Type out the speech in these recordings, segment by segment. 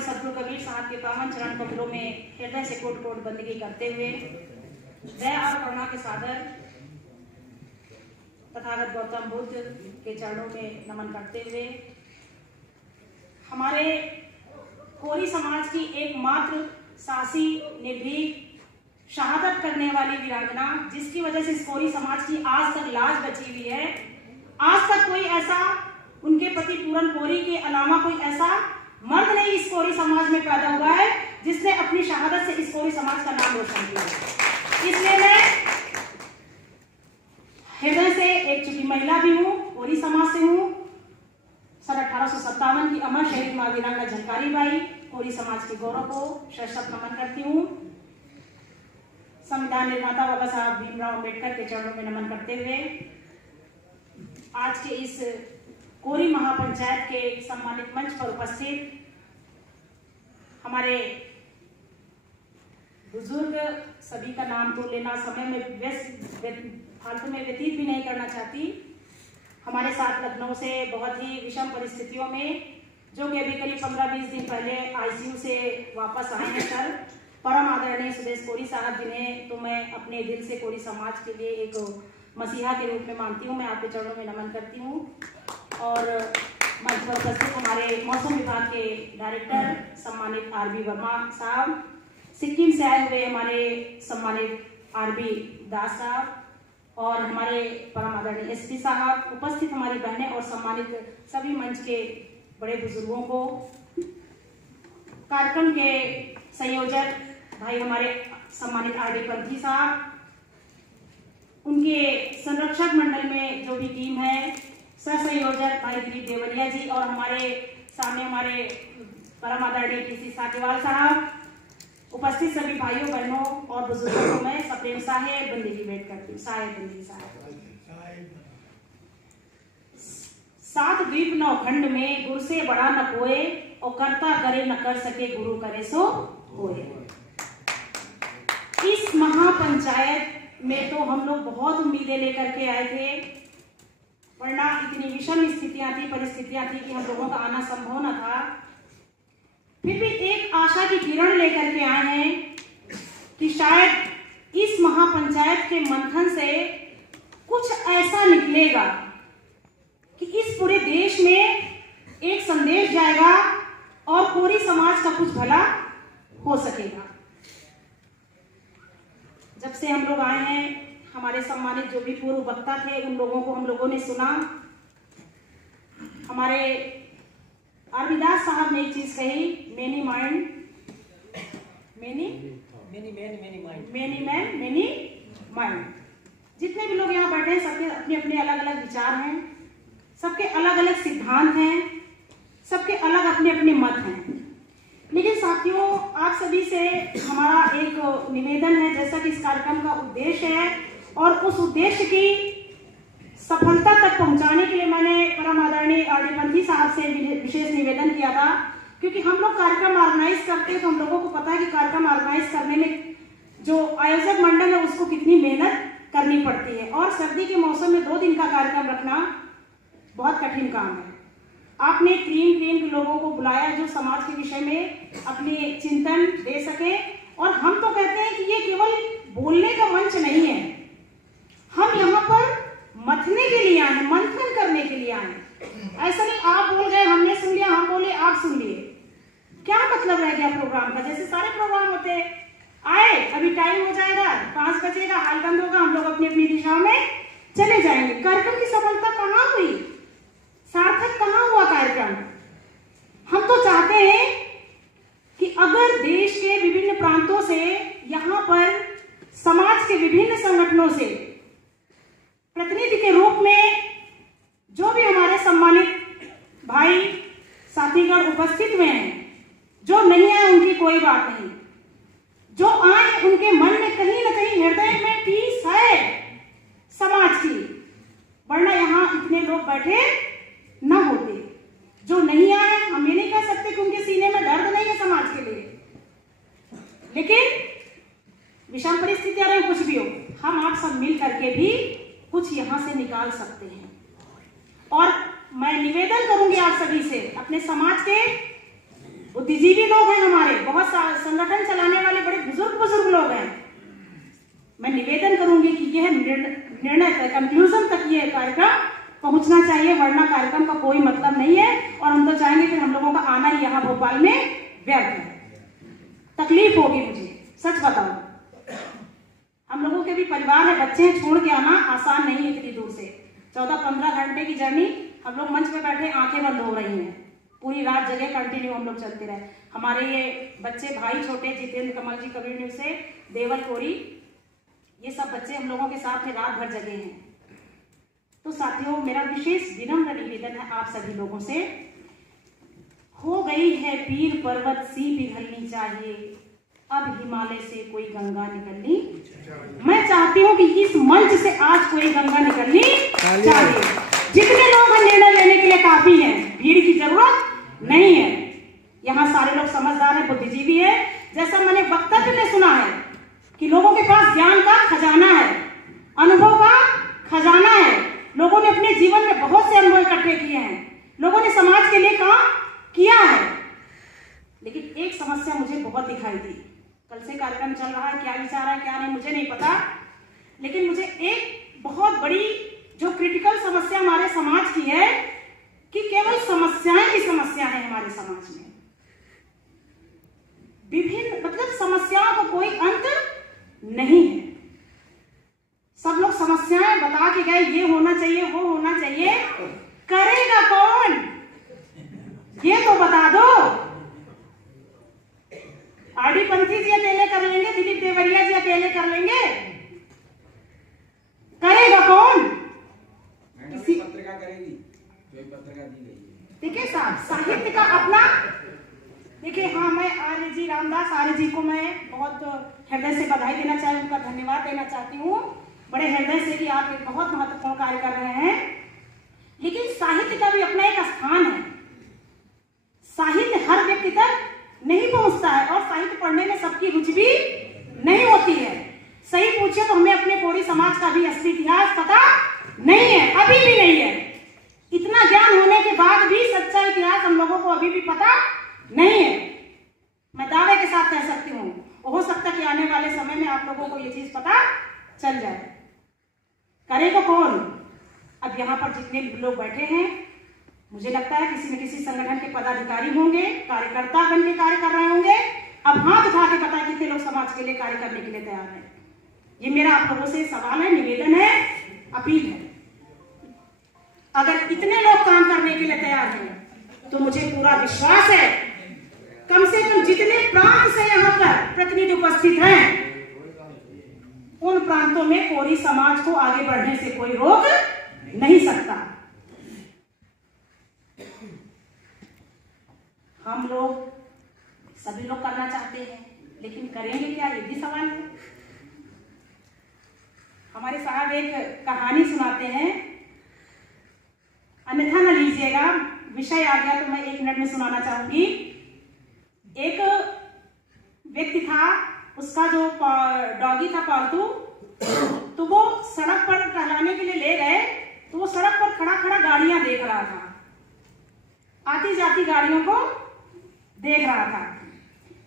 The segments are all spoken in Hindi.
भाई सतगुरु कबीर साहब के पावन चरण कमलों में हृदय से कोट कोट बंदगी करते हुए दया और करुणा के सागर तथागत गौतम बुद्ध के चरणों में नमन करते हुए हमारे कोरी समाज की एकमात्र साहसी निर्भीक शहादत करने वाली वीरांगना, जिसकी वजह से इस कोरी समाज की आज तक लाज बची हुई है। आज तक कोई ऐसा उनके पति पूरन कोरी के अलावा कोई ऐसा मर्द नहीं इस कोरी समाज में पैदा हुआ है जिसने अपनी शहादत से इस कोरी समाज का नाम रोशन किया। इसलिए मैं हृदय से एक चुकी महिला भी हूँ, कोरी समाज से हूँ। सन 1857 की अमर शहीद मां वीरांगना झंकारी बाई कोरी समाज के गौरव को शत नमन करती हूँ। संविधान निर्माता बाबा साहब भीमराव अम्बेडकर के चरणों में नमन करते हुए आज के इस कोरी महापंचायत के सम्मानित मंच पर उपस्थित हमारे बुजुर्ग सभी का नाम तो लेना समय में फालतू में व्यतीत भी नहीं करना चाहती। हमारे साथ लखनऊ से बहुत ही विषम परिस्थितियों में, जो कि अभी करीब 15-20 दिन पहले आईसीयू से वापस आए हैं सर, परम आदरणीय सुदेश कोरी साहब, जिन्हें तो मैं अपने दिल से कोरी समाज के लिए एक मसीहा के रूप में मानती हूँ। मैं आपके चरणों में नमन करती हूँ। और मंच पर उपस्थित हमारे मौसम विभाग के डायरेक्टर सम्मानित आरबी वर्मा साहब, सिक्किम से आए हुए हमारे सम्मानित आरबी दास साहब और हमारे परम आदरणीय एसपी साहब, उपस्थित हमारी बहनें और सम्मानित सभी मंच के बड़े बुजुर्गों को, कार्यक्रम के संयोजक भाई हमारे सम्मानित आरडी पंथी साहब, उनके संरक्षक मंडल में जो भी टीम है, सह संयोजक भाई दिलीप देवलिया जी और हमारे सामने हमारे परम आदरणीय टीसी साकेवाल साहब, उपस्थित सभी भाइयों बहनों और बुजुर्गों को मैं सप्रेम साहेब बंदगी भेंट करती हूँ। साहेब बंदगी साहेब। 7 द्वीप 9 खंड में गुरु से बड़ा न कोई, और करता करे न कर सके गुरु करे सो होए। इस महापंचायत में तो हम लोग बहुत उम्मीदें लेकर के आए थे, वरना इतनी विषम स्थितियां थी, परिस्थितियां थी कि हम लोगों का आना संभव न था। फिर भी एक आशा की किरण लेकर के आए हैं कि शायद इस महापंचायत के मंथन से कुछ ऐसा निकलेगा कि इस पूरे देश में एक संदेश जाएगा और कोरी समाज का कुछ भला हो सकेगा। जब से हम लोग आए हैं, हमारे सम्मानित जो भी पूर्व वक्ता थे उन लोगों को हम लोगों ने सुना। हमारे आरविदास साहब ने एक चीज कही, many mind many man many mind. जितने भी लोग यहाँ बैठे हैं सबके अपने अपने अलग अलग विचार हैं, सबके अलग अलग सिद्धांत हैं, सबके अलग अपने अपने मत हैं। लेकिन साथियों, आप सभी से हमारा एक निवेदन है, जैसा कि इस कार्यक्रम का उद्देश्य है और उस उद्देश्य की सफलता तक पहुंचाने के लिए मैंने परम आदरणीय आरडी पंथी साहब से विशेष निवेदन किया था। क्योंकि हम लोग कार्यक्रम ऑर्गेनाइज करते हैं तो हम लोगों को पता है कि कार्यक्रम ऑर्गेनाइज करने में जो आयोजक मंडल है उसको कितनी मेहनत करनी पड़ती है, और सर्दी के मौसम में 2 दिन का कार्यक्रम रखना बहुत कठिन काम है। आपने टीम के लोगों को बुलाया जो समाज के विषय में अपने चिंतन दे सके, और हम तो कहते हैं कि ये केवल बोलने का मंच नहीं है, हम यहाँ पर मथने के लिए आए हैं, मंथन करने के लिए आए हैं। ऐसा नहीं आप बोल गए हमने सुन लिया, हम बोले आप सुन लिए, क्या मतलब रह गया प्रोग्राम का। जैसे सारे प्रोग्राम होते हैं, आए अभी टाइम हो जाएगा, 5 बजेगा, हाल बंद होगा, हम लोग अपनी अपनी दिशाओं में चले जाएंगे। कार्यक्रम की सफलता कहाँ हुई, सार्थक कहाँ हुआ कार्यक्रम। हम तो चाहते हैं कि अगर देश के विभिन्न प्रांतों से, यहाँ पर समाज के विभिन्न संगठनों से प्रतिनिधि के रूप में जो भी हमारे सम्मानित भाई साथीगण उपस्थित हुए हैं, जो नहीं आए उनकी कोई बात नहीं, जो आए उनके मन में कहीं ना कहीं हृदय में टीस है समाज की, वरना यहाँ इतने लोग बैठे न होते। जो नहीं आए, हम ये नहीं कह सकते कि उनके सीने में दर्द नहीं है समाज के लिए, लेकिन विषम परिस्थितियां रहे, कुछ भी हो, हम आप सब मिल करके भी कुछ यहां से निकाल सकते हैं। और मैं निवेदन करूंगी आप सभी से, अपने समाज के बुद्धिजीवी लोग हैं हमारे, बहुत संगठन चलाने वाले बड़े बुजुर्ग लोग हैं। मैं निवेदन करूंगी कि यह निर्णय तक, कंक्लूजन तक ये कार्यक्रम पहुंचना चाहिए, वरना कार्यक्रम का कोई मतलब नहीं है और हम तो चाहेंगे फिर हम लोगों का आना ही यहाँ भोपाल में व्यर्थ है। तकलीफ होगी मुझे, सच बताओ। हम लोगों के भी परिवार है, बच्चे हैं, छोड़ के आना आसान नहीं है इतनी दूर से। 14-15 घंटे की जर्नी, हम लोग मंच पे बैठे आंखें बंद हो रही हैं, पूरी रात जगह कंटिन्यू हम लोग चलते रहे। हमारे ये बच्चे भाई छोटे, जितेंद्र कमल जी कबीर न्यूज से, देवल कोरी, ये सब बच्चे हम लोगों के साथ में रात भर जगे हैं। तो साथियों, मेरा विशेष विनम्र निवेदन है आप सभी लोगों से, हो गई है पीर पर्वत सी पिघलनी चाहिए, अब हिमालय से कोई गंगा निकलनी। मैं चाहती हूँ कि इस मंच से आज कोई गंगा निकलनी चाहिए। जितने लोग निर्णय लेने के लिए काफी हैं, भीड़ की जरूरत नहीं है। यहाँ सारे लोग समझदार हैं, बुद्धिजीवी है। जैसा मैंने वक्तव्य में सुना है कि लोगों के पास ज्ञान का खजाना है, अनुभव का खजाना है। लोगों ने अपने जीवन में बहुत से अनुभव इकट्ठे किए हैं, लोगों ने समाज के लिए काम किया है। लेकिन एक समस्या मुझे बहुत दिखाई दी। कल से कार्यक्रम चल रहा है, क्या विचार है क्या नहीं मुझे नहीं पता, लेकिन मुझे एक बहुत बड़ी जो क्रिटिकल समस्या हमारे समाज की है कि केवल समस्याएं ही समस्या है हमारे समाज में। विभिन्न मतलब समस्याओं को कोई अंत नहीं है। सब लोग समस्याएं बता के गए, ये होना चाहिए वो होना चाहिए, करेगा कौन ये तो बता दो। आरडी पंथी जी अकेले कर लेंगे, दिलीप देवरिया जी अकेले कर लेंगे, करेगा कौन? किसी पत्रिका करेगी, पत्रिका दी गई है। देखिए साहब, साहित्य का अपना, देखिए हाँ, मैं आर्य जी, रामदास आर्य जी को मैं बहुत हृदय से बधाई देना चाहती हूँ, उनका धन्यवाद देना चाहती हूँ बड़े हृदय से कि आप एक बहुत महत्वपूर्ण कार्य कर रहे हैं। लेकिन साहित्य का भी अपना एक स्थान है। साहित्य हर व्यक्ति तक नहीं पहुंचता है और साहित्य पढ़ने में सबकी रुचि भी नहीं होती है। सही पूछे तो हमें अपने कोरी समाज का भी असली इतिहास पता नहीं है, अभी भी नहीं है। इतना ज्ञान होने के बाद भी सच्चा इतिहास हम लोगों को अभी भी पता नहीं है। मैं दावे के साथ कह सकती हूँ, हो सकता है कि आने वाले समय में आप लोगों को ये चीज पता चल जाए। करेगा कौन? अब यहाँ पर जितने लोग बैठे हैं, मुझे लगता है किसी न किसी संगठन के पदाधिकारी होंगे, कार्यकर्ता बन के कार्य कर रहे होंगे। अब हाथ उठा के पता कितने लोग समाज के लिए कार्य करने के लिए तैयार हैं। ये मेरा आप लोगों से सवाल है, निवेदन है, अपील है। अगर इतने लोग काम करने के लिए तैयार हैं तो मुझे पूरा विश्वास है कम से कम जितने प्रांत से यहाँ पर प्रतिनिधि उपस्थित हैं, उन प्रांतों में कोरी समाज को आगे बढ़ने से कोई रोक नहीं सकता। हम लोग सभी लोग करना चाहते हैं, लेकिन करेंगे क्या, ये भी सवाल है। हमारे साहब एक कहानी सुनाते हैं, अन्यथा न लीजिएगा, विषय आ गया तो मैं 1 मिनट में सुनाना चाहूंगी। एक व्यक्ति था, उसका जो डॉगी था पालतू, तो वो सड़क पर टहलाने के लिए ले गए, तो वो सड़क पर खड़ा खड़ा गाड़ियां देख रहा था, आती जाती गाड़ियों को देख रहा था।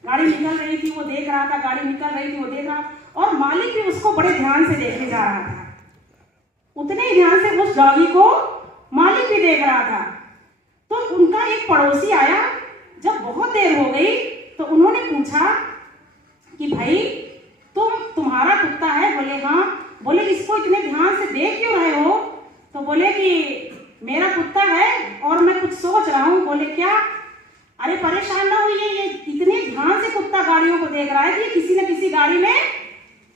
गाड़ी निकल रही थी वो देख रहा था, गाड़ी निकल रही थी वो देख रहा, और मालिक भी उसको बड़े ध्यान से देखे जा रहा था। उतने ही ध्यान से उस डॉगी को मालिक भी देख रहा था। तो उनका एक पड़ोसी आया, जब बहुत देर हो गई तो उन्होंने पूछा कि भाई तुम्हारा कुत्ता है? बोले हाँ। बोले इसको इतने ध्यान से देख क्यों रहे हो? तो बोले कि मेरा कुत्ता है और मैं कुछ सोच रहा हूँ। बोले क्या? अरे परेशान ना होइए, ये इतने ध्यान से कुत्ता गाड़ियों को देख रहा है कि किसी न किसी गाड़ी में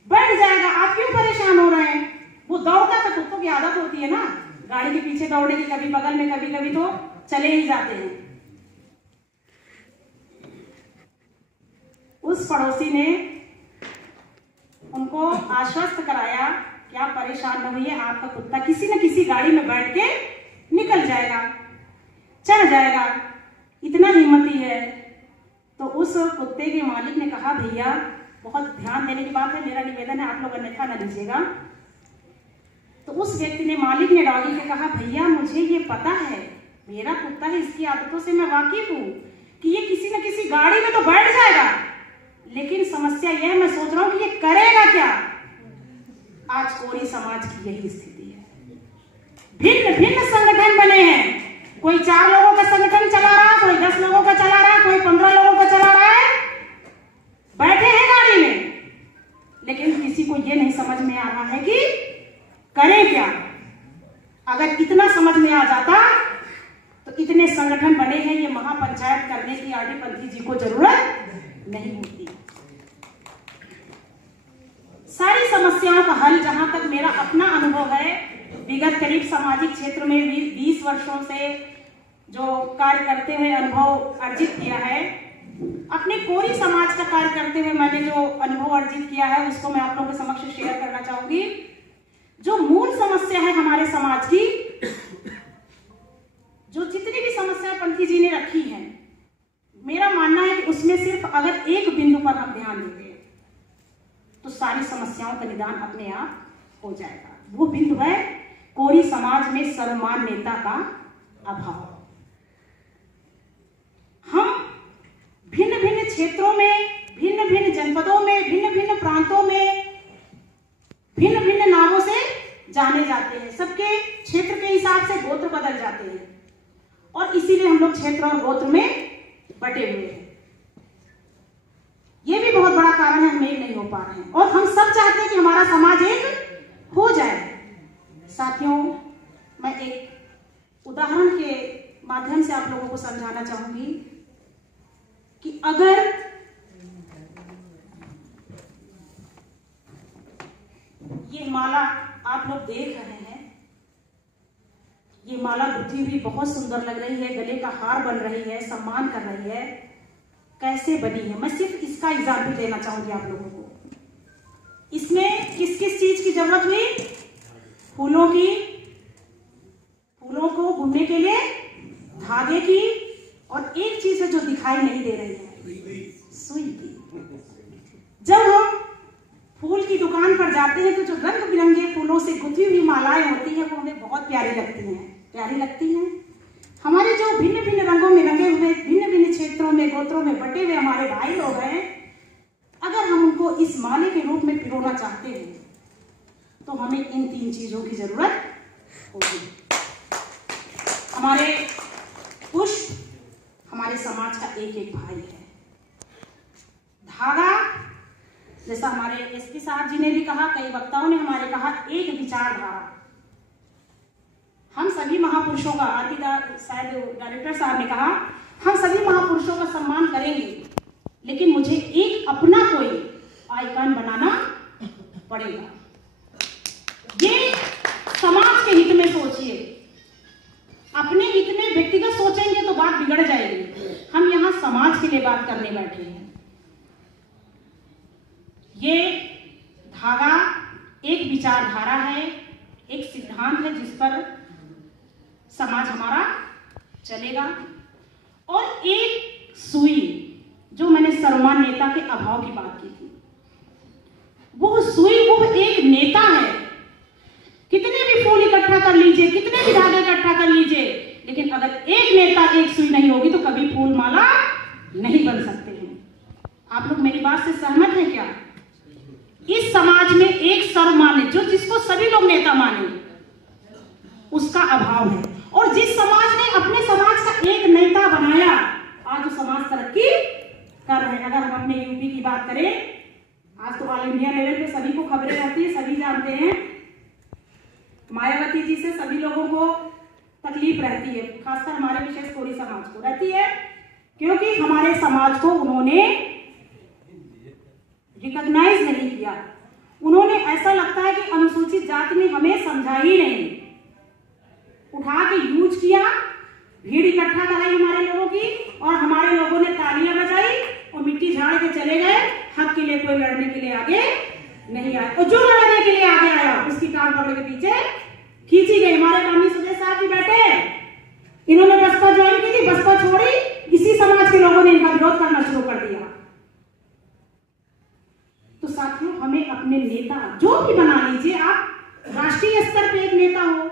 बैठ जाएगा, आप क्यों परेशान हो रहे हैं? वो दौड़ता था, कुत्तों की आदत होती है ना गाड़ी के पीछे दौड़ने की, कभी बगल में कभी कभी तो चले ही जाते हैं। उस पड़ोसी ने उनको आश्वस्त कराया कि आप परेशान न होइए, आपका कुत्ता किसी न किसी गाड़ी में बैठ के निकल जाएगा, चढ़ जाएगा, इतना हिम्मती है। तो उस कुत्ते के मालिक ने कहा भैया, बहुत ध्यान देने की बात है, मेरा निवेदन है, आप लोग अन्यथा न लीजिएगा। तो उस व्यक्ति ने, मालिक ने डॉगी से कहा भैया मुझे ये पता है, मेरा कुत्ता है, इसकी आदतों से मैं वाकिफ हूँ, कि ये किसी न किसी गाड़ी में तो बैठ जाएगा, लेकिन समस्या यह है, मैं सोच रहा हूं कि ये करेगा क्या। आज कोरी समाज की यही स्थिति है। भिन्न भिन्न संगठन बने हैं, कोई 4 लोगों का संगठन चला रहा है, कोई 10 लोगों का चला रहा है, कोई 15 लोगों का चला रहा है, बैठे हैं गाड़ी में, लेकिन किसी को ये नहीं समझ में आ रहा है कि करें क्या। अगर इतना समझ में आ जाता तो इतने संगठन बने हैं, ये महापंचायत करने की आर डी पंथी जी को जरूरत नहीं होती। सारी समस्याओं का हल, जहां तक मेरा अपना अनुभव है, विगत करीब सामाजिक क्षेत्र में 20 वर्षों से जो कार्य करते हुए अनुभव अर्जित किया है, अपने कोरी समाज का कार्य करते हुए मैंने जो अनुभव अर्जित किया है उसको मैं आप लोगों के समक्ष शेयर करना चाहूंगी। जो मूल समस्या है हमारे समाज की, जो जितनी भी समस्या पंथी जी ने रखी है, मेरा मानना है कि उसमें सिर्फ अगर एक बिंदु पर हम ध्यान देंगे तो सारी समस्याओं का निदान अपने आप हो जाएगा। वो बिंदु है कोरी समाज में सर्वमान नेता का अभाव। हम भिन्न भिन्न क्षेत्रों में, भिन्न भिन्न जनपदों में, भिन्न भिन्न प्रांतों में भिन्न भिन्न नामों से जाने जाते हैं। सबके क्षेत्र के हिसाब से गोत्र बदल जाते हैं और इसीलिए हम लोग क्षेत्र और गोत्र में बटे हुए हैं। ये भी बहुत बड़ा कारण है हम एक नहीं हो पा रहे हैं, और हम सब चाहते हैं कि हमारा समाज एक हो जाए। साथियों, मैं एक उदाहरण के माध्यम से आप लोगों को समझाना चाहूंगी कि अगर ये माला आप लोग देख रहे हैं, ये माला गुथी हुई बहुत सुंदर लग रही है, गले का हार बन रही है, सम्मान कर रही है, कैसे बनी है, मैं सिर्फ इसका एग्जाम्पल देना चाहूंगी आप लोगों को। इसमें किस किस चीज की जरूरत हुई? फूलों की, फूलों को बुनने के लिए धागे की, और एक चीज है जो दिखाई नहीं दे रही है, सुई की। जब हम फूल की दुकान पर जाते हैं तो जो रंग बिरंगे फूलों से गुथी हुई मालाएं होती हैं वो हमें बहुत प्यारी लगती हैं। हमारे जो भिन्न भिन्न रंगों में रंगे हुए, भिन्न भिन्न क्षेत्रों में, गोत्रों में बटे हुए हमारे भाई लोग हैं, अगर हम उनको इस माले के रूप में पिरोना चाहते हैं तो हमें इन 3 चीजों की जरूरत होगी। हमारे पुष्प हमारे समाज का एक एक भाई है। धागा, जैसा हमारे एसपी साहब जी ने भी कहा, कई वक्ताओं ने हमारे कहा, एक विचारधारा। हम सभी महापुरुषों का, शायद डायरेक्टर साहब ने कहा, हम सभी महापुरुषों का सम्मान करेंगे, लेकिन मुझे एक अपना कोई आइकन बनाना पड़ेगा। ये समाज के हित में सोचिए, अपने हित में व्यक्तिगत सोचेंगे तो बात बिगड़ जाएगी। हम यहाँ समाज के लिए बात करने बैठे हैं। ये धागा एक विचारधारा है, एक सिद्धांत है जिस पर समाज हमारा चलेगा, और एक सुई, जो मैंने सर्वमान नेता के अभाव की बात की थी, वो सुई, वो एक नेता है। कितने भी फूल इकट्ठा कर लीजिए, कितने भी धागे इकट्ठा कर लीजिए, लेकिन अगर एक नेता, एक सुई नहीं होगी तो कभी फूल माला नहीं बन सकते हैं। आप लोग मेरी बात से सहमत हैं क्या? इस समाज में एक सर्वमान्य, जो जिसको सभी लोग नेता माने, उसका अभाव है। और जिस समाज ने अपने समाज का एक नेता बनाया, आज वो समाज तरक्की कर रहे हैं। अगर हम अपने यूपी की बात करें, आज तो ऑल इंडिया लेवल पे सभी को खबरें रहती है, सभी जानते हैं, मायावती जी से सभी लोगों को तकलीफ रहती है, खासकर हमारे विशेष कोरी समाज को रहती है, क्योंकि हमारे समाज को उन्होंने रिकॉग्नाइज नहीं किया। उन्होंने, ऐसा लगता है कि अनुसूचित जाति ने हमें समझा ही नहीं, उठा के यूज किया, भीड़ इकट्ठा कराई हमारे लोगों की, और हमारे लोगों ने तालियां बजाई और मिट्टी झाड़ के चले गए। हक के लिए कोई लड़ने के लिए आगे नहीं आया, और जो लड़ने के लिए आगे आया उसकी कान पकड़ के पीछे खींची गई। हमारे माननीय सुदेश साहब भी बैठे, इन्होंने बसपा ज्वाइन की थी, बसपा छोड़ी, इसी समाज के लोगों ने इनका विरोध करना शुरू कर दिया। तो साथियों, हमें अपने नेता जो भी बना लीजिए, आप राष्ट्रीय स्तर पे एक नेता हो,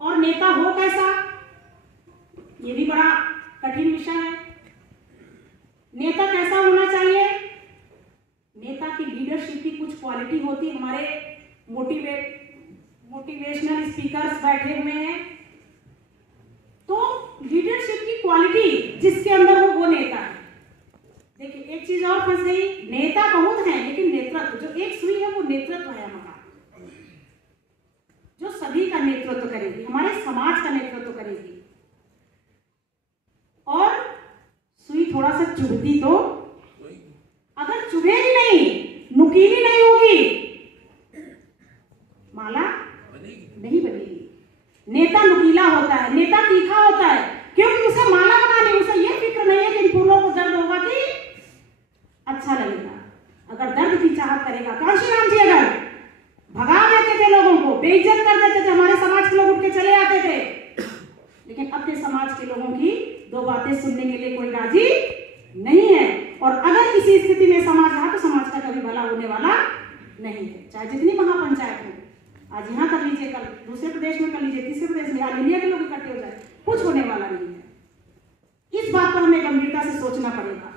और नेता हो कैसा, ये भी बड़ा कठिन विषय है। नेता कैसा होना चाहिए? नेता की लीडरशिप की कुछ क्वालिटी होती है। हमारे मोटिवेशनल स्पीकर्स बैठे हुए हैं, तो लीडरशिप की क्वालिटी जिसके अंदर हो वो नेता है। देखिए एक चीज और फंस गई, नेता बहुत है लेकिन नेतृत्व, जो एक सुई है वो नेतृत्व है हमारा, जो सभी का नेतृत्व करेगी, हमारे समाज का नेतृत्व करेगी। और सुई थोड़ा सा चुभती तो, अगर चुभेगी नहीं, नुकीली नहीं होगी, माला नहीं बनेगी। नेता नुकीला होता है, नेता तीखा होता है, क्योंकि उसे माला बनानी, उसे ये फिक्र नहीं है कि इन फूलों को दर्द होगा कि अच्छा लगेगा। अगर दर्द की चाहत करेगा, कांशीराम जी अगर भगा देते थे लोगों को, बेइज्जत कर देते थे, हमारे समाज के लोग उठ के चले आते थे, लेकिन अपने समाज के लोगों की दो बातें सुनने के लिए कोई राजी नहीं है। और अगर इसी स्थिति में समाज रहा तो समाज का कभी भला होने वाला नहीं है, चाहे जितनी महापंचायत हो। आज यहाँ कर लीजिए, कल दूसरे प्रदेश में कर लीजिए, तीसरे प्रदेश में, आज इंडिया के लोग इकट्ठे हो जाए, कुछ होने वाला नहीं है। इस बात पर हमें गंभीरता से सोचना पड़ेगा।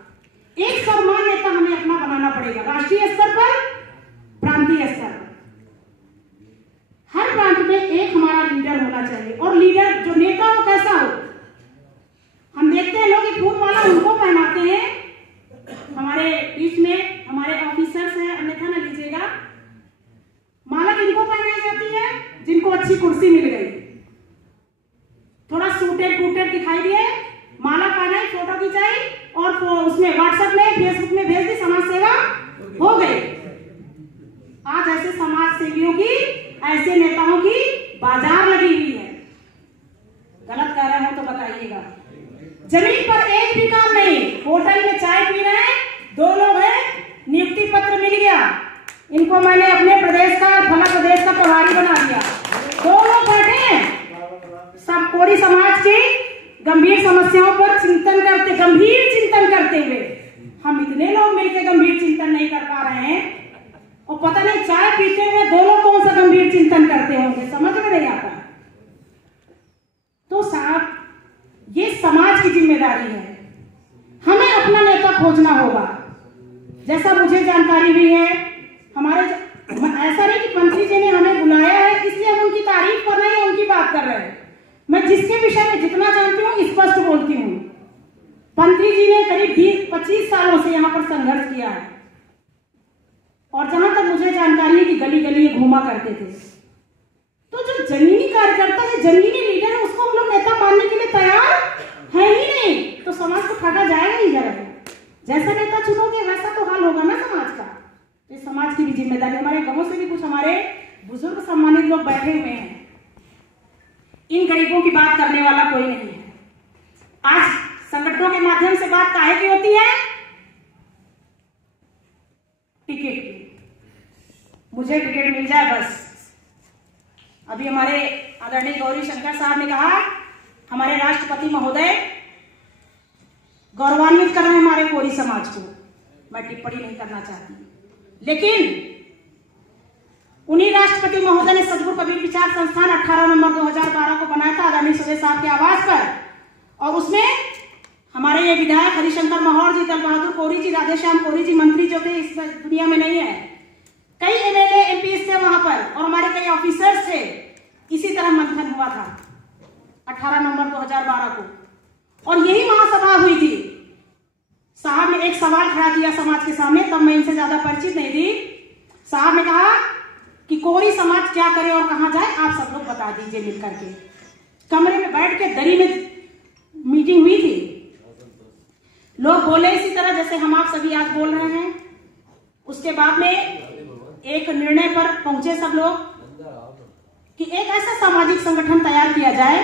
एक सम्मान नेता हमें अपना बनाना पड़ेगा, राष्ट्रीय स्तर पर, प्रांतीय स्तर पर। हर प्रांत में एक हमारा लीडर होना चाहिए, और लीडर जो नेता हो कैसा हो। हम देखते हैं लोग फूल माला उनको पहनाते हैं, हमारे बीच में हमारे ऑफिसर्स हैं, अन्यथा न लीजिएगा। माला किनको पहनाई जाती है? जिनको अच्छी कुर्सी मिल गई, थोड़ा सूटेड बूटेड दिखाई दिए, माला पहनाई, फोटो खिंचाई और उसमें व्हाट्सएप में, फेसबुक में भेज दी, समाज सेवा हो गई। आज ऐसे समाज सेवियों की, ऐसे नेताओं की बाजार लगी हुई है। गलत कह रहे हो तो बताइएगा। जमीन पर एक भी काम नहीं, होटल में चाय पी रहे हैं, दो लोग हैं, नियुक्ति पत्र मिल गया, इनको मैंने अपने प्रदेश का, फला प्रदेश का प्रभारी बना दिया। दो लोग बैठे हैं, सब कोरी समाज की गंभीर समस्याओं पर चिंतन करते, गंभीर चिंतन करते हुए, हम इतने लोग मिलकर गंभीर चिंतन नहीं कर पा रहे हैं, और पता नहीं चाय पीते हुए दो लोग कौन सा गंभीर चिंतन करते होंगे, समझ में नहीं आता। तो साहब ये समाज की जिम्मेदारी है, हमें अपना नेता खोजना होगा। जैसा मुझे जानकारी हुई है, हमारे ऐसा नहीं कि मंत्री जी ने हमें बुलाया है इसलिए हम उनकी तारीफ कर रहे हैं, उनकी बात कर रहे हैं। मैं जिसके विषय में जितना जानती हूँ स्पष्ट बोलती हूँ। मंत्री जी ने करीब 20-25 सालों से यहाँ पर संघर्ष किया है, और जहां तक मुझे जानकारी है कि गली गली घूमा करते थे। तो जो जमीनी कार्यकर्ता है, जमीनी लीडर है, उसको हम लोग नेता मानने के लिए तैयार है ही नहीं, तो समाज को ठगा जाएगा ही जरा। जैसा नेता चुनोगे वैसा तो हाल होगा ना समाज का। तो समाज की भी जिम्मेदारी, हमारे गांवों से भी कुछ हमारे बुजुर्ग सम्मानित लोग बैठे हुए हैं, इन गरीबों की बात करने वाला कोई नहीं है। आज संगठनों के माध्यम से बात काहे की होती है? टिकट की, मुझे टिकट मिल जाए बस। अभी हमारे आदरणीय गौरी शंकर साहब ने कहा, हमारे राष्ट्रपति महोदय गौरवान्वित कर रहे हैं हमारे कोरी समाज को। मैं टिप्पणी नहीं करना चाहती, लेकिन उन्हीं राष्ट्रपति महोदय ने सदगुरु कबीर विचार संस्थान 18 नवंबर 2012 को बनाया था आदरणीय सुरेश साहब के आवास पर, और उसमें हमारे ये विधायक हरिशंकर महौर जी, दल बहादुर कोरी जी, राधेश्याम कोरी जी, मंत्री जो थे इस दुनिया में नहीं है, कई एमएलए एमपी थे वहां पर, और हमारे कई ऑफिसर्स थे। इसी तरह मंथन हुआ था 18 नवंबर 2012 को, और यही महासभा हुई थी। साहब ने एक सवाल खड़ा किया समाज के सामने, तब मैं इनसे ज्यादा परिचित नहीं थी। साहब ने कहा कि कोरी समाज क्या करे और कहां जाए, आप सब लोग बता दीजिए मिलकर के। कमरे में बैठ के दरी में मीटिंग हुई थी, लोग बोले इसी तरह जैसे हम आप सभी आज बोल रहे हैं। उसके बाद में एक निर्णय पर पहुंचे सब लोग कि एक ऐसा सामाजिक संगठन तैयार किया जाए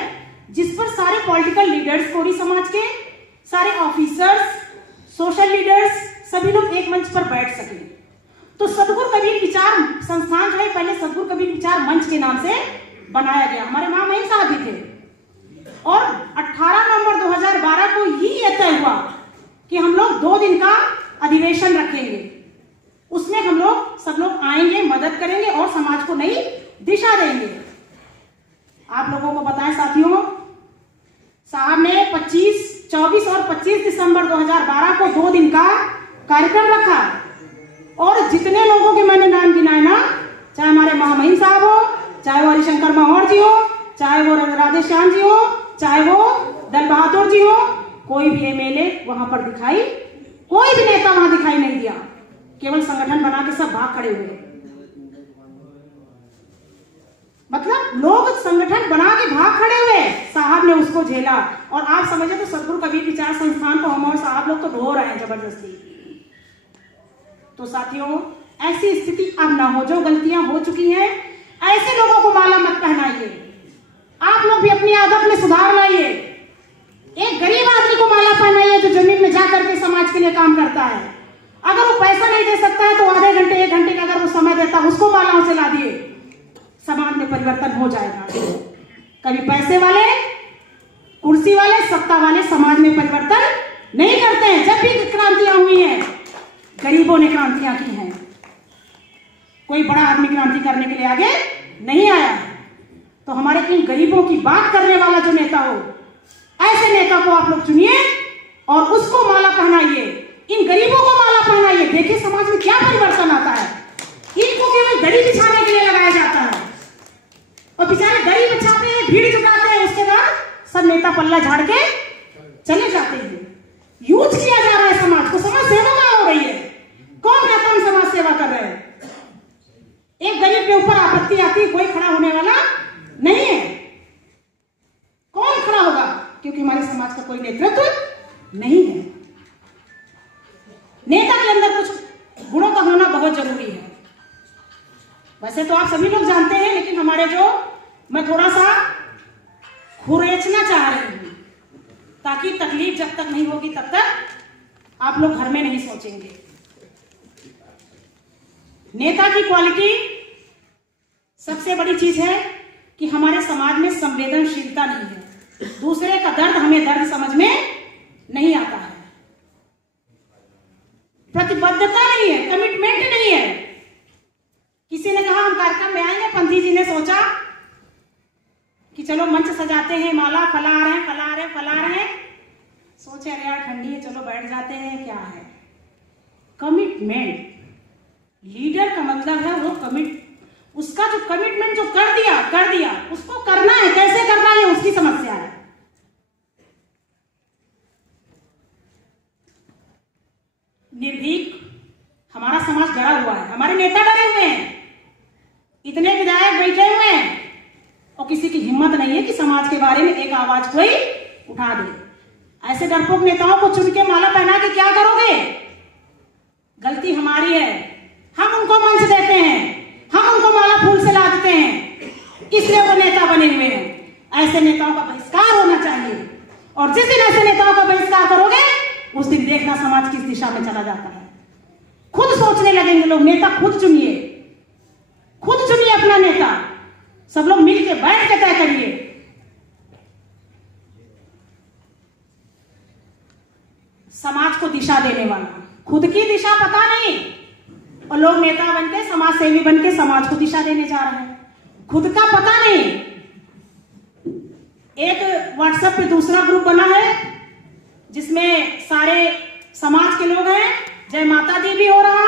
जिस पर सारे पॉलिटिकल लीडर्स, कोरी समाज के सारे ऑफिसर्स, सोशल लीडर्स, सभी लोग एक मंच पर बैठ सके। तो सदगुरु कबीर विचार संस्थान जो है पहले सदगुरु कबीर विचार मंच के नाम से बनाया गया। हमारे महामहिम साहब भी थे, और 18 नवंबर 2012 को ही यह तय हुआ कि हम लोग 2 दिन का अधिवेशन रखेंगे। उसमें हम लोग सब लोग आएंगे, मदद करेंगे और समाज को नई दिशा देंगे। आप लोगों को बताएं साथियों, साहब ने 25 24 और 25 दिसंबर 2012 को 2 दिन का कार्यक्रम रखा और जितने लोगों के मैंने नाम गिनाए ना, चाहे हमारे महामहिम साहब हो, चाहे वो हरिशंकर माहौर जी हो, चाहे वो राधे श्याम जी हो, चाहे वो दल बहादुर जी हो, कोई भी एमएलए वहां पर दिखाई, कोई भी नेता वहां दिखाई नहीं दिया। केवल संगठन बना के सब भाग खड़े हुए। मतलब लोग संगठन बना के भाग खड़े हुए, साहब ने उसको झेला। और आप समझे तो सदगुरु कबीर विचार संस्थान को हम और साहब लोग तो ढो रहे हैं जबरदस्ती। तो साथियों, ऐसी स्थिति अब ना हो। जो गलतियां हो चुकी हैं, ऐसे लोगों को माला मत पहनाइए। आप लोग भी अपनी आदत में सुधार लाइए। एक गरीब आदमी को माला पहनाइए जो जमीन में जाकर के समाज के लिए काम करता है। अगर वो पैसा नहीं दे सकता है तो आधे घंटे 1 घंटे का अगर वो समय देता है, उसको मालाओं से ला दिए, समाज में परिवर्तन हो जाएगा। कभी पैसे वाले, कुर्सी वाले, सत्ता वाले समाज में परिवर्तन नहीं करते हैं। जब भी क्रांतियां हुई हैं, गरीबों ने क्रांतियां की हैं। कोई बड़ा आदमी क्रांति करने के लिए आगे नहीं आया। तो हमारे इन गरीबों की बात करने वाला जो नेता हो, ऐसे नेता को आप लोग चुनिए और उसको माला पहनाइए। इन गरीबों को माला पहनाइए। देखिए समाज में क्या परिवर्तन आता है। इनको केवल दरी बिछाने के लिए लगाया जाता है और बेचारे दरी बिछाते हैं, भीड़ जुटाते हैं, उसके बाद सब नेता पल्ला झाड़ के चले जाते हैं। यूज किया जा रहा है समाज को। समाज सेवा कहां हो रही है? कौन कहता हम समाज सेवा कर रहे हैं? एक गरीब के ऊपर आपत्ति आती है, कोई खड़ा होने वाला नहीं है। कौन खड़ा होगा? क्योंकि हमारे समाज का कोई नेतृत्व नहीं है। नेता के अंदर कुछ गुणों का होना बहुत जरूरी है। वैसे तो आप सभी लोग जानते हैं, लेकिन हमारे जो, मैं थोड़ा सा खुरेचना चाह रही हूं ताकि तकलीफ जब तक नहीं होगी तब तक आप लोग घर में नहीं सोचेंगे। नेता की क्वालिटी सबसे बड़ी चीज है कि हमारे समाज में संवेदनशीलता नहीं है। दूसरे का दर्द हमें दर्द समझ में नहीं आता है। प्रतिबद्धता नहीं है, कमिटमेंट नहीं है। किसी ने कहा हम कार्यक्रम में आएंगे, पंथी जी ने सोचा कि चलो मंच सजाते हैं, माला फैला रहे हैं, फैला रहे हैं, फैला रहे हैं। सोचे अरे यार ठंडी है, चलो बैठ जाते हैं। क्या है कमिटमेंट? लीडर का मतलब है वो उसका जो कमिटमेंट जो कर दिया, उसको करना है। कैसे करना है उसकी समस्या है। निर्भीक हमारा समाज डरा हुआ है, हमारे नेता डरे हुए हैं, इतने विधायक बैठे हुए हैं और किसी की हिम्मत नहीं है कि समाज के बारे में एक आवाज कोई उठा दे। ऐसे डरपोक नेताओं को चुन के माला पहना के क्या करोगे? गलती हमारी है। हम उनको मंच देते हैं, हम उनको माला फूल से ला देते हैं, इसलिए वो नेता बने हुए हैं। ऐसे नेताओं का बहिष्कार होना चाहिए। और जिस दिन ऐसे नेताओं का बहिष्कार करोगे, उस दिन देखना समाज किस दिशा में चला जाता है। खुद सोचने लगेंगे लोग। नेता खुद चुनिए, खुद चुनिए अपना नेता। सब लोग मिल के बैठ के तय करिए। समाज को दिशा देने वाला, खुद की दिशा पता नहीं और लोग नेता बनके, समाज सेवी बनके समाज को दिशा देने जा रहे हैं। खुद का पता नहीं। एक व्हाट्सएप पे दूसरा ग्रुप बना है जिसमें सारे समाज के लोग हैं। जय माता दी भी हो रहा,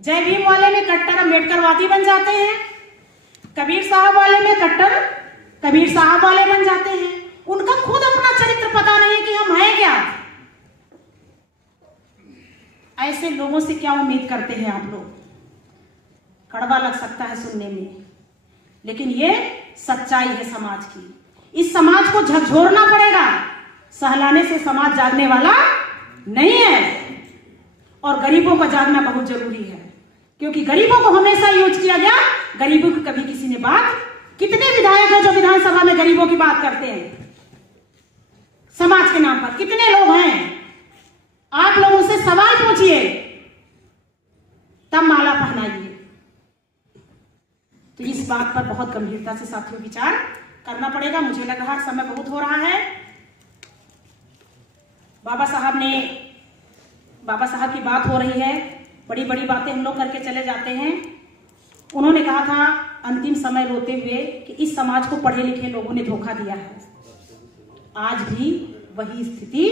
जय भीम वाले में कट्टर अम्बेडकरवादी बन जाते हैं, कबीर साहब वाले में कट्टर कबीर साहब वाले बन जाते हैं। उनका खुद अपना चरित्र पता नहीं है कि हम हैं क्या। ऐसे लोगों से क्या उम्मीद करते हैं आप लोग? कड़वा लग सकता है सुनने में, लेकिन ये सच्चाई है समाज की। इस समाज को झकझोरना पड़ेगा। सहलाने से समाज जागने वाला नहीं है। और गरीबों का जागना बहुत जरूरी है, क्योंकि गरीबों को हमेशा यूज किया गया। गरीबों की कभी किसी ने बात, कितने विधायक हैं जो विधानसभा में गरीबों की बात करते हैं समाज के नाम पर? कितने लोग हैं? आप लोग उनसे सवाल पूछिए, तब माला पहनाइए। तो इस बात पर बहुत गंभीरता से साथियों विचार करना पड़ेगा। मुझे लग रहा है समय बहुत हो रहा है। बाबा साहब की बात हो रही है। बड़ी बड़ी बातें हम लोग करके चले जाते हैं। उन्होंने कहा था अंतिम समय रोते हुए कि इस समाज को पढ़े लिखे लोगों ने धोखा दिया है। आज भी वही स्थिति।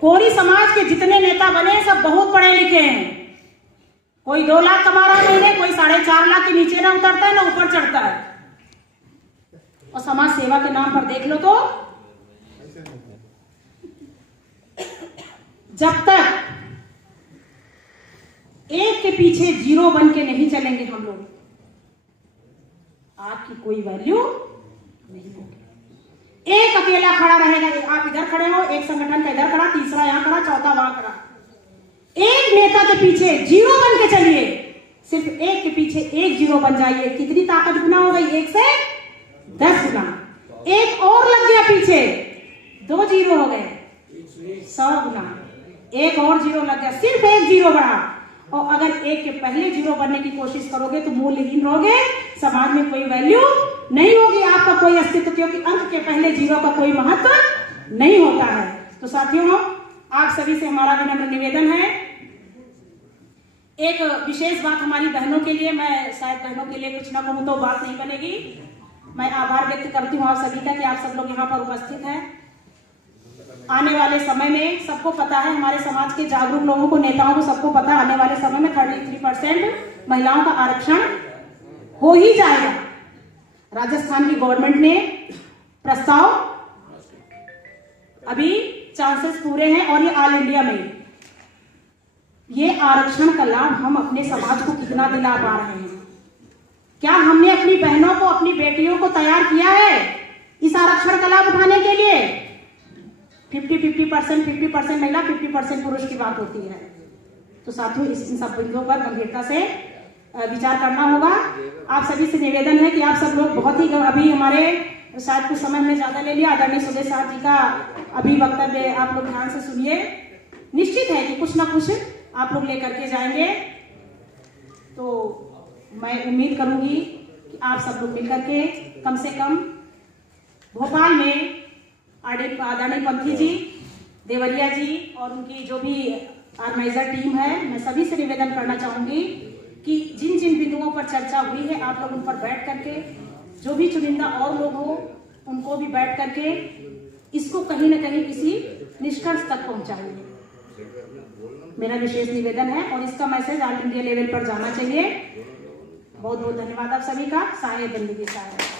कोरी समाज के जितने नेता बने सब बहुत पढ़े लिखे हैं। कोई 2 लाख कमा रहा है महीने, कोई 4.5 लाख के नीचे ना उतरता है ना ऊपर चढ़ता है। और समाज सेवा के नाम पर देख लो तो जब तक एक के पीछे 0 बन के नहीं चलेंगे हम लोग, आपकी कोई वैल्यू नहीं होगी। एक अकेला खड़ा रहेगा, आप इधर खड़े हो, एक संगठन का इधर खड़ा, तीसरा यहां खड़ा, चौथा वहां खड़ा। एक नेता के पीछे 0 बन के चलिए, सिर्फ एक के पीछे 1 0 बन जाइए, कितनी ताकत गुना हो गई? 1 से 10 गुना। एक और लग गया पीछे, 2 0 हो गए, 100 गुना। एक और 0 लग गया, सिर्फ 1 0 बढ़ा। और अगर एक के पहले 0 बनने की कोशिश करोगे तो मूल्यहीन रहोगे, समाज में कोई वैल्यू नहीं होगी, आपका कोई अस्तित्व, क्योंकि अंक के पहले 0 का कोई महत्व नहीं होता है। तो साथियों, आप सभी से हमारा विनम्र निवेदन है, एक विशेष बात हमारी बहनों के लिए, मैं शायद बहनों के लिए कुछ ना कहूं तो बात नहीं बनेगी। मैं आभार व्यक्त करती हूँ आप सभी का कि आप सब लोग यहाँ पर उपस्थित हैं। आने वाले समय में सबको पता है, हमारे समाज के जागरूक लोगों को, नेताओं को सबको पता है, आने वाले समय में 33% महिलाओं का आरक्षण हो ही जाएगा। राजस्थान की गवर्नमेंट ने प्रस्ताव, अभी चांसेस पूरे हैं, और ये ऑल इंडिया में ये आरक्षण का लाभ हम अपने समाज को कितना दिला पा रहे हैं? क्या हमने अपनी बहनों को, अपनी बेटियों को तैयार किया है इस आरक्षण का लाभ उठाने के लिए? 50% महिला, 50% पुरुष की बात होती है। तो साथियों, इन सब बिंदुओं पर गंभीरता से विचार करना होगा। आप सभी से निवेदन है कि आप सब लोग बहुत ही, अभी हमारे शायद कुछ समय में ज्यादा ले लिया, आदरणीय सुदेश साहब जी का अभी वक्तव्य आप लोग ध्यान से सुनिए। निश्चित है कि कुछ ना कुछ आप लोग लेकर के जाएंगे, तो मैं उम्मीद करूंगी कि आप सब लोग मिलकर के कम से कम भोपाल में आदरणीय पंथी जी, देवरिया जी और उनकी जो भी ऑर्गेनाइजर टीम है, मैं सभी से निवेदन करना चाहूंगी कि जिन जिन बिंदुओं पर चर्चा हुई है आप लोग उन पर बैठ करके, जो भी चुनिंदा और लोग हो उनको भी बैठ करके इसको कहीं ना कहीं किसी निष्कर्ष तक पहुंचाएंगे, मेरा विशेष निवेदन है। और इसका मैसेज ऑल इंडिया लेवल पर जाना चाहिए। बहुत बहुत धन्यवाद आप सभी का। साहे बंदगी साहे।